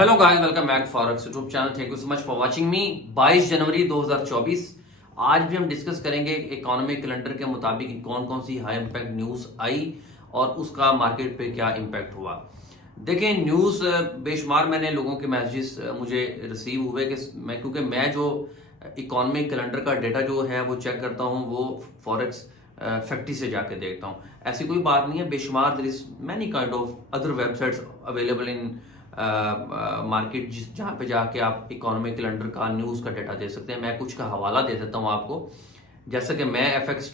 Hello guys, welcome back forex YouTube channel. Thank you so much for watching me. 22 जनवरी 2024 आज भी हम discuss करेंगे economic calendar के मुताबिक कौन कौन सी हाई इंपैक्ट न्यूज़ आई और उसका मार्केट पे क्या इम्पैक्ट हुआ। देखें, न्यूज़ बेशुमार मैंने लोगों के मैसेजेस मुझे रिसीव हुए कि क्योंकि मैं जो इकोनॉमिक कैलेंडर का डेटा जो है वो चेक करता हूँ वो फॉरेक्स फैक्ट्री से जाके देखता हूँ। ऐसी कोई बात नहीं है, बेशुमार there is many kind of other websites available in market जहाँ पे जाके आप इकोनॉमिक कैलेंडर का न्यूज़ का डेटा दे सकते हैं। मैं कुछ का हवाला दे देता हूँ आपको। जैसे कि मैं एफएक्स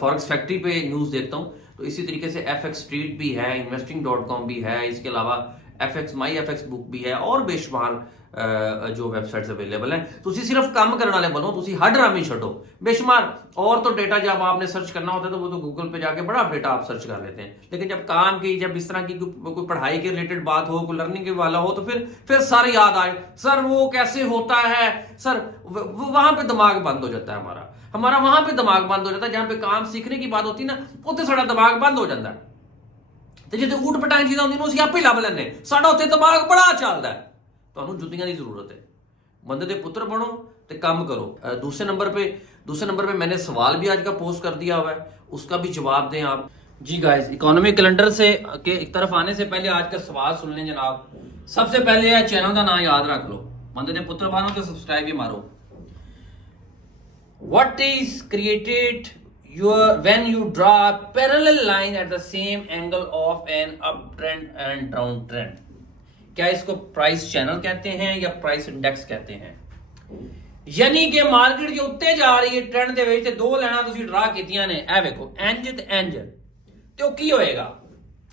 फॉरेक्स फैक्ट्री पे न्यूज़ देखता हूँ, तो इसी तरीके से एफएक्स स्ट्रीट भी है, investing.com भी है, इसके अलावा माई एफएक्स बुक भी है और बेशुमार जो वेबसाइट्स अवेलेबल हैं। तुसी सिर्फ काम करने वाले बनो, तुसी हर ड्रामे छो बेशुमार। और तो डेटा जब आपने सर्च करना होता है तो वो तो गूगल पे जाके बड़ा डेटा आप सर्च कर लेते हैं, लेकिन जब काम की, जब इस तरह की कोई पढ़ाई के रिलेटेड बात हो, कोई लर्निंग के वाला हो, तो फिर सारे याद आए, सर वो कैसे होता है सर। वहां पे दिमाग बंद हो जाता है हमारा वहां पे दिमाग बंद हो जाता है। जहां पे काम सीखने की बात होती है ना, उत्ते साड़ा दिमाग बंद हो जाता है। ਤੇ ਜਿੱਥੇ ਊਟ ਪਟਾਂਗ ਚੀਜ਼ਾਂ ਹੁੰਦੀਆਂ ਨੇ ਅਸੀਂ ਆਪੇ ਲੱਭ ਲੈਂਦੇ, ਸਾਡਾ ਉੱਥੇ ਦਿਮਾਗ ਬੜਾ ਚੱਲਦਾ ਹੈ। ਤੁਹਾਨੂੰ ਜੁੱਤੀਆਂ ਦੀ ਜ਼रूरत है, बंदे दे पुत्र बनो ते काम करो। दूसरे नंबर पे मैंने सवाल भी आज का पोस्ट कर दिया हुआ है, उसका भी जवाब दें आप। जी गाइस, इकोनॉमिक कैलेंडर से के एक तरफ आने से पहले आज का सवाल सुन लें जनाब। सबसे पहले है चैनल का नाम याद रख लो, बंदे दे पुत्र बनो तो सब्सक्राइब भी मारो। What is created when you draw a parallel line at the same angle of an uptrend and downtrend? क्या इसको प्राइस चैनल कहते हैं या प्राइस इंडेक्स कहते हैं? यानी कि मार्केट जो उत्ते जा रही है ट्रेंड ਦੇ ਵਿੱਚ ਤੇ ਦੋ ਲੈਣਾ ਤੁਸੀਂ ਡਰਾ ਕੀਤੀਆਂ ਨੇ, ਇਹ ਵੇਖੋ ਇੰਜ ਤੇ ਇੰਜ, ਤੇ ਉਹ ਕੀ ਹੋਏਗਾ?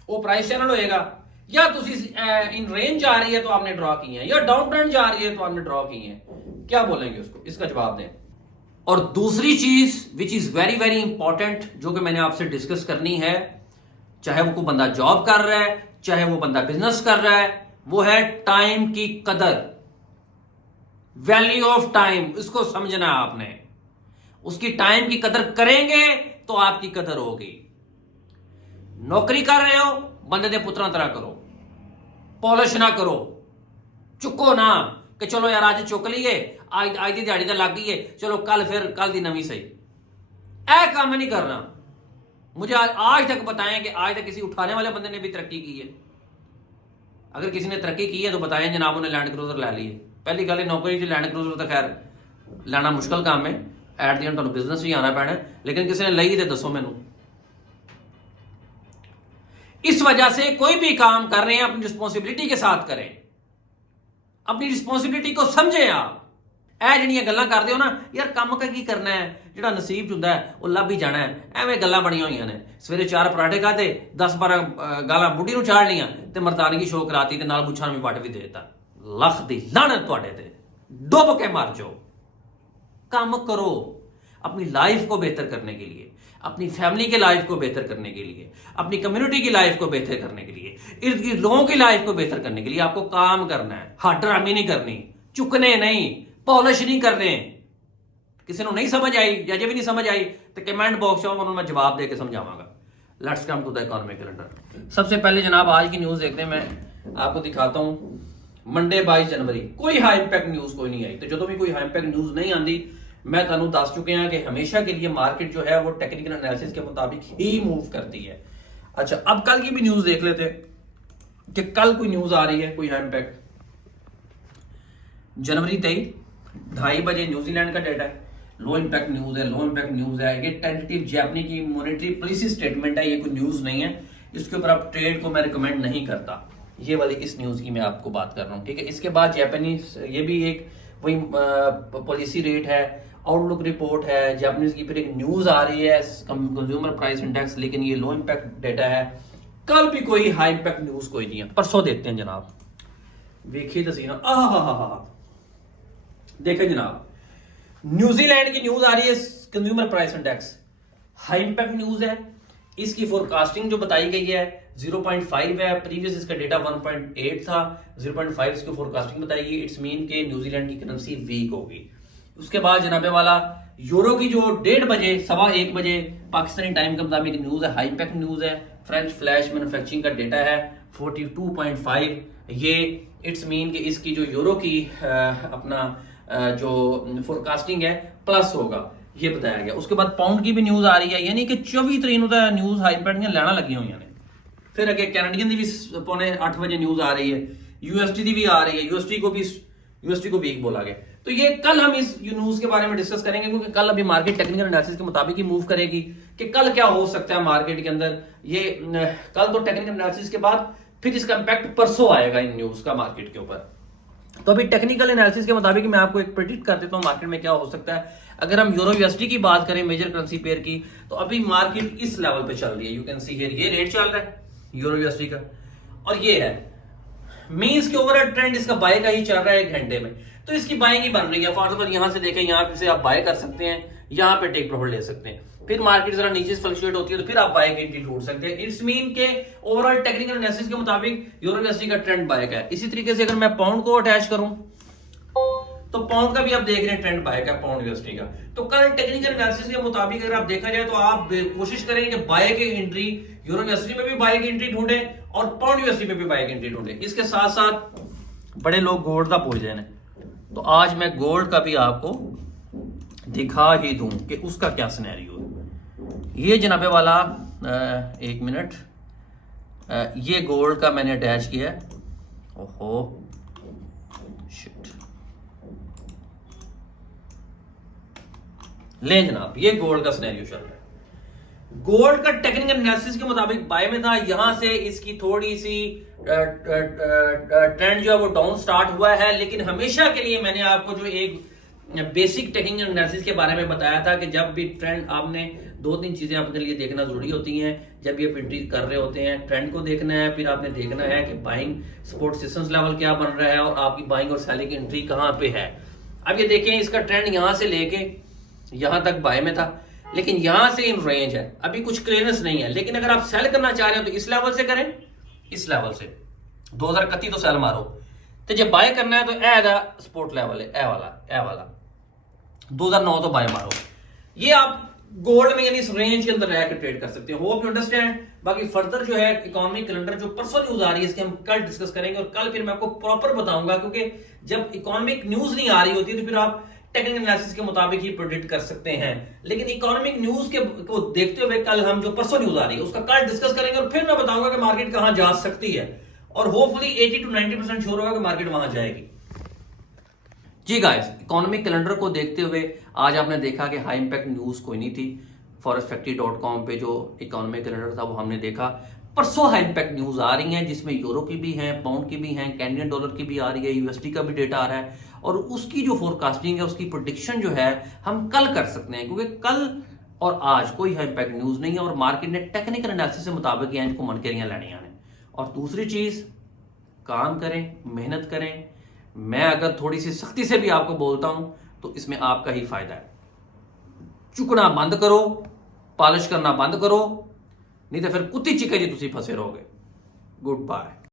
वो प्राइस चैनल होएगा। या ਤੁਸੀਂ इन रेंज जा रही है तो आपने ड्रॉ की है, या डाउन ट्रेंड जा रही है तो आपने ड्रॉ की है। क्या बोलेंगे उसको? इसका जवाब दें। और दूसरी चीज which is very very important जो कि मैंने आपसे डिस्कस करनी है, चाहे वो कोई बंदा जॉब कर रहा है, चाहे वो बंदा बिजनेस कर रहा है, वो है टाइम की कदर, वैल्यू ऑफ टाइम। इसको समझना है आपने। उसकी टाइम की कदर करेंगे तो आपकी कदर होगी। नौकरी कर रहे हो, बंदे दे पुत्रा तरह करो, पॉलिश ना करो, चुको ना कि चलो यार आज चुक लीए, आज की दिहाड़ी तो लग गई है, चलो कल दी नवी सही। ऐ काम नहीं करना। मुझे आज तक बताएं कि आज तक किसी उठाने वाले बंदे ने भी तरक्की की है। अगर किसी ने तरक्की की है तो बताएं जनाब उन्हें लैंड क्रूजर लै ली है। पहली गल नौकरी च लैंड क्रूजर तो खैर लैना मुश्किल काम है, एट दी एंड तुहानूं बिजनेस भी आना पैना, लेकिन किसी ने लई तो दसो मैनू। इस वजह से कोई भी काम कर रहे हैं अपनी रिस्पॉन्सिबिलिटी के साथ करें, अपनी रिस्पॉन्सिबिलिटी को समझें। आप ਇਹ ਜਿਹੜੀਆਂ ਗੱਲਾਂ ਕਰਦੇ ਹੋ ਨਾ ਯਾਰ, ਕੰਮ का की करना है, ਜਿਹੜਾ ਨਸੀਬ ਚ ਹੁੰਦਾ ਹੈ ਉਹ ਲੱਭ ਹੀ ਜਾਣਾ ਹੈ, ਐਵੇਂ ਗੱਲਾਂ ਬਣੀਆਂ ਹੋਈਆਂ ਨੇ। ਸਵੇਰੇ 4 ਪਰਾਠੇ ਖਾਦੇ, 10-12 ਗਾਲਾਂ ਬੁੱਢੀ ਨੂੰ ਚਾੜ ਲੀਆਂ ਤੇ ਮਰਦਾਨਗੀ ਸ਼ੋਅ ਕਰਾਤੀ ਤੇ ਨਾਲ ਪੁੱਛਾਂ ਨੂੰ ਵੀ ਵੱਟ ਵੀ ਦੇ ਦਿੱਤਾ। ਲੱਖ ਦੀ ਲਾਹਨਤ ਤੁਹਾਡੇ ਤੇ, ਡੁੱਬ ਕੇ ਮਰ ਜਾਓ। काम करो अपनी लाइफ को बेहतर करने के लिए, अपनी फैमिली के लाइफ को बेहतर करने के लिए, अपनी कम्युनिटी की लाइफ को बेहतर करने के लिए, इर्द गिर्द लोगों की लाइफ को बेहतर करने के लिए आपको काम करना है। हाथ ड्रामी नहीं करनी, चुकने नहीं, पॉलिश नहीं करने। किसी को नहीं समझ आई या जे भी नहीं समझ आई तो कमेंट बॉक्स में उन्होंने मैं जवाब दे के समझावांगा। Let's come to the economic calendar. सबसे पहले जनाब आज की न्यूज देखते हैं। मैं आपको दिखाता हूं मंडे 22 जनवरी कोई हाई इंपैक्ट न्यूज कोई नहीं आई। तो जो भी कोई हाई इंपैक्ट न्यूज नहीं आती, मैं तुहानू दस चुके हैं कि हमेशा के लिए मार्केट जो है वो टेक्निकल एनालिसिस के मुताबिक ही मूव करती है। अच्छा, अब कल की भी न्यूज देख लेते कि कल कोई न्यूज आ रही है कोई हाई इंपैक्ट। जनवरी 23 2:30 बजे न्यूजीलैंड का डेटा है, लो इंपैक्ट न्यूज है, लो इंपैक्ट न्यूज है। ये टेंटेटिव जापानी की मॉनेटरी पॉलिसी स्टेटमेंट है, ये कोई न्यूज नहीं है। इसके ऊपर आप ट्रेड को मैं रिकमेंड नहीं करता। ये वाली इस न्यूज की मैं आपको बात कर रहा हूँ, ठीक है। इसके बाद जापानीज, ये भी एक वही पॉलिसी रेट है, आउटलुक रिपोर्ट है जापानीज की। फिर एक न्यूज आ रही है कंज्यूमर प्राइस इंडेक्स, लेकिन ये लो इंपैक्ट डेटा है। कल भी कोई हाई इंपैक्ट न्यूज कोई नहीं है। परसों देखते हैं जनाब, देखिए तस्वीर। देखें जनाब, न्यूजीलैंड की न्यूज आ रही है consumer price index, high impact news है। इसकी फोरकास्टिंग जो बताई गई है 0.5 है, प्रीवियस इसका डेटा 1.8 था, 0.5 इसकी फोरकास्टिंग बताई गई। इट्स मीन के न्यूजीलैंड की करेंसी वीक होगी। उसके बाद जनाबे वाला यूरो की जो 1:30 बजे 1:15 बजे पाकिस्तानी टाइम के मुताबिक न्यूज है, हाई इंपैक्ट न्यूज है। फ्रेंच फ्लैश मैन्युफैक्चरिंग का डेटा है, 42.5, ये इट्स मीन कि इसकी जो यूरो की जो फोरकास्टिंग है प्लस होगा, ये बताया गया। उसके बाद पाउंड की भी न्यूज आ रही है, यानी कि 24 तरीन न्यूज हाईपैड ने लैना लगी हुई ने। फिर अगे कैनेडियन की भी 7:45 बजे न्यूज आ रही है, यूएसडी की भी आ रही है, यूएसडी को वीक बोला गया। तो ये कल हम इस न्यूज के बारे में डिस्कस करेंगे, क्योंकि कल अभी मार्केट टेक्निकल एनालिसिस के मुताबिक ही मूव करेगी कि कल क्या हो सकता है मार्केट के अंदर। ये कल तो टेक्निकल एनालिसिस के बाद फिर इसका इंपैक्ट परसों आएगा इन न्यूज का मार्केट के ऊपर। तो अभी टेक्निकल एनालिसिस के मुताबिक मैं आपको एक प्रेडिक्ट कर देता हूं मार्केट में क्या हो सकता है। अगर हम यूरो यूएसडी की बात करें, मेजर करेंसी पेयर की, तो अभी मार्केट इस लेवल पे चल रही है। यू कैन सी हियर, ये रेट चल रहा है यूरो यूएसडी का, और ये है मींस के ओवरऑल ट्रेंड इसका बाय का ही चल रहा है 1 घंटे में। तो इसकी बाइंग ही बन रही है। फॉर एग्जांपल यहां से देखें, यहां से आप बाय कर सकते हैं, यहां पे टेक प्रॉफिट ले सकते हैं। फिर मार्केट जरा नीचे से फ्लक्चुएट होती है तो फिर आप बाय की एंट्री ढूंढ सकते हैं। इट्स मीन के ओवरऑल टेक्निकल एनालिसिस के मुताबिक यूरो यूएसडी का ट्रेंड बाय का है। इसी तरीके से अगर मैं पाउंड को अटैच करूं तो पाउंड का भी आप देख रहे हैं ट्रेंड बाय का, पाउंड यूएसडी का। तो कल टेक्निकल एनालिसिस के मुताबिक अगर आप देखा जाए तो आप कोशिश करेंगे कि बाय की एंट्री यूरो यूएसडी में भी बाय की एंट्री ढूंढें और पाउंड यूएसडी में भी बाय की एंट्री ढूंढें। इसके साथ साथ बड़े लोग गोल्ड का पूछ रहे हैं, तो आज मैं गोल्ड का भी आपको दिखा ही दूं कि उसका क्या सिनेरियो है। ये जनाबे वाला 1 मिनट, ये गोल्ड का मैंने अटैच किया है। ओहो शिट, ले जनाब, ये गोल्ड का सिनेरियो चल रहा है। गोल्ड का टेक्निकल एनालिसिस के मुताबिक बाय में था, यहां से इसकी थोड़ी सी ट्रेंड जो है वो डाउन स्टार्ट हुआ है। लेकिन हमेशा के लिए मैंने आपको जो एक बेसिक टेक्निकल एनालिसिस के बारे में बताया था कि जब भी ट्रेंड, आपने 2-3 चीजें आपके लिए देखना जरूरी होती हैं जब ये आप एंट्री कर रहे होते हैं। ट्रेंड को देखना है, फिर आपने देखना है कि बाइंग सपोर्ट रेजिस्टेंस लेवल क्या बन रहा है और आपकी बाइंग और सेलिंग की एंट्री कहां पे है। अब ये देखें, इसका ट्रेंड यहां से लेके यहां तक बाय में था, लेकिन यहां से इन रेंज है, अभी कुछ क्लियरेंस नहीं है। लेकिन अगर आप सेल करना चाह रहे हो तो इस लेवल से करें, इस लेवल से 2031 तो सेल मारो। तो जब बाय करना है तो ए सपोर्ट लेवल है, ए वाला 2009 तो बाय मारो। ये आप गोल्ड में यानी इस रेंज के अंदर रह के ट्रेड कर सकते हैं। Hope you understand. बाकी फर्दर जो है इकोनॉमिक कैलेंडर जो परसों न्यूज आ रही है, इसके हम कल डिस्कस करेंगे और कल फिर मैं आपको प्रॉपर बताऊंगा, क्योंकि जब इकोनॉमिक न्यूज नहीं आ रही होती तो फिर आप टेक्निकल एनालिसिस के मुताबिक ही प्रेडिक्ट कर सकते हैं। लेकिन इकोनॉमिक न्यूज को देखते हुए कल हम जो परसों न्यूज आ रही है उसका कल डिस्कस करेंगे और फिर मैं बताऊंगा कि मार्केट कहां जा सकती है, और होपफुली 80 to 90% श्योर होगा कि मार्केट वहां जाएगी। जी गाइस, इकोनॉमिक कैलेंडर को देखते हुए आज आपने देखा कि हाई इंपैक्ट न्यूज कोई नहीं थी। forexfactory.com पे जो इकोनॉमिक कैलेंडर था वो हमने देखा। परसों हाई इंपैक्ट न्यूज आ रही हैं जिसमें यूरो की भी हैं, पाउंड की भी हैं, कैनेडियन डॉलर की भी आ रही है, यूएसडी का भी डेटा आ रहा है, और उसकी जो फोरकास्टिंग है, उसकी प्रेडिक्शन जो है हम कल कर सकते हैं, क्योंकि कल और आज कोई हाई इंपैक्ट न्यूज नहीं है और मार्केट ने टेक्निकल एनालिसिस से मुताबिक इनको मनकेरियां लेनी आने। और दूसरी चीज, काम करें, मेहनत करें। मैं अगर थोड़ी सी सख्ती से भी आपको बोलता हूं तो इसमें आपका ही फायदा है। चुकना बंद करो, पॉलिश करना बंद करो, नहीं तो फिर कुत्ती चिके जी तुसी फंसे रहोगे। Good bye.